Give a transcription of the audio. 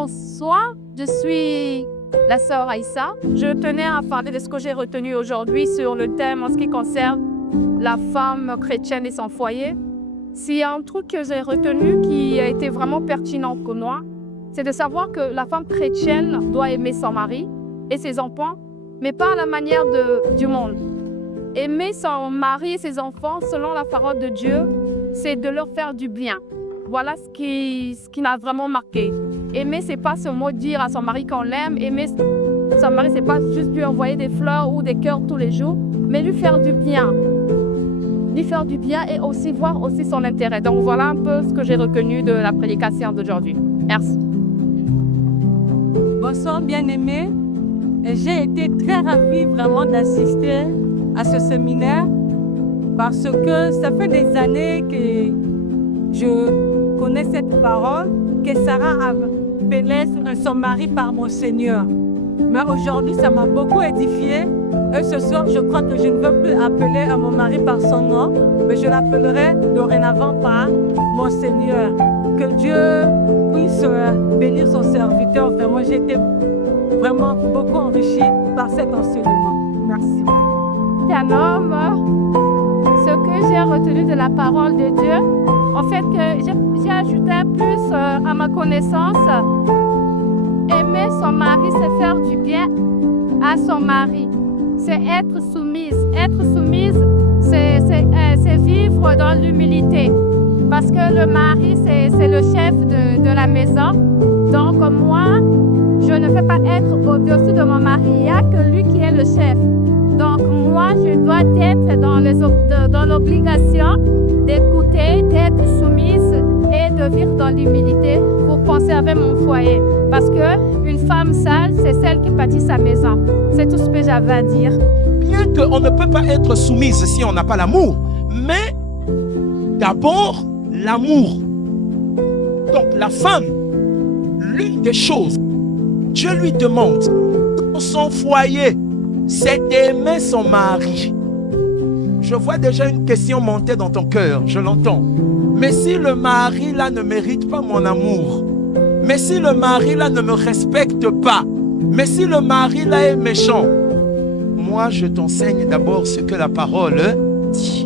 Bonsoir, je suis la sœur Aïssa. Je tenais à parler de ce que j'ai retenu aujourd'hui sur le thème en ce qui concerne la femme chrétienne et son foyer. S'il y a un truc que j'ai retenu qui a été vraiment pertinent pour moi, c'est de savoir que la femme chrétienne doit aimer son mari et ses enfants, mais pas à la manière du monde. Aimer son mari et ses enfants selon la parole de Dieu, c'est de leur faire du bien. Voilà ce qui m'a vraiment marqué. Aimer, c'est pas seulement dire à son mari qu'on l'aime. Aimer son mari, c'est pas juste lui envoyer des fleurs ou des cœurs tous les jours, mais lui faire du bien. Lui faire du bien et aussi voir aussi son intérêt. Donc voilà un peu ce que j'ai retenu de la prédication d'aujourd'hui. Merci. Bonsoir bien-aimés. J'ai été très ravie vraiment d'assister à ce séminaire parce que ça fait des années que je connais cette parole que Sarah appelait son mari par mon Seigneur. Mais aujourd'hui, ça m'a beaucoup édifiée. Et ce soir, je crois que je ne veux plus appeler mon mari par son nom, mais je l'appellerai dorénavant par mon Seigneur. Que Dieu puisse bénir son serviteur. Vraiment, j'ai été vraiment beaucoup enrichie par cet enseignement. Merci. C'est un homme. Ce que j'ai retenu de la parole de Dieu, en fait, j'ai ajouté plus à ma connaissance. Aimer son mari, c'est faire du bien à son mari. C'est être soumise. Être soumise, c'est vivre dans l'humilité. Parce que le mari, c'est le chef de la maison. Donc moi, je ne veux pas être au-dessus de mon mari. Il n'y a que lui qui est le chef. Donc moi, je dois être dans l'obligation d'écouter, d'être soumise et de vivre dans l'humilité pour conserver mon foyer. Parce qu'une femme sale, c'est celle qui bâtit sa maison. C'est tout ce que j'avais à dire. Bien qu'on ne peut pas être soumise si on n'a pas l'amour, mais d'abord, l'amour. Donc la femme, l'une des choses, Dieu lui demande dans son foyer, c'est d'aimer son mari. Je vois déjà une question monter dans ton cœur, je l'entends. Mais si le mari là ne mérite pas mon amour, mais si le mari là ne me respecte pas, mais si le mari là est méchant, moi je t'enseigne d'abord ce que la parole dit.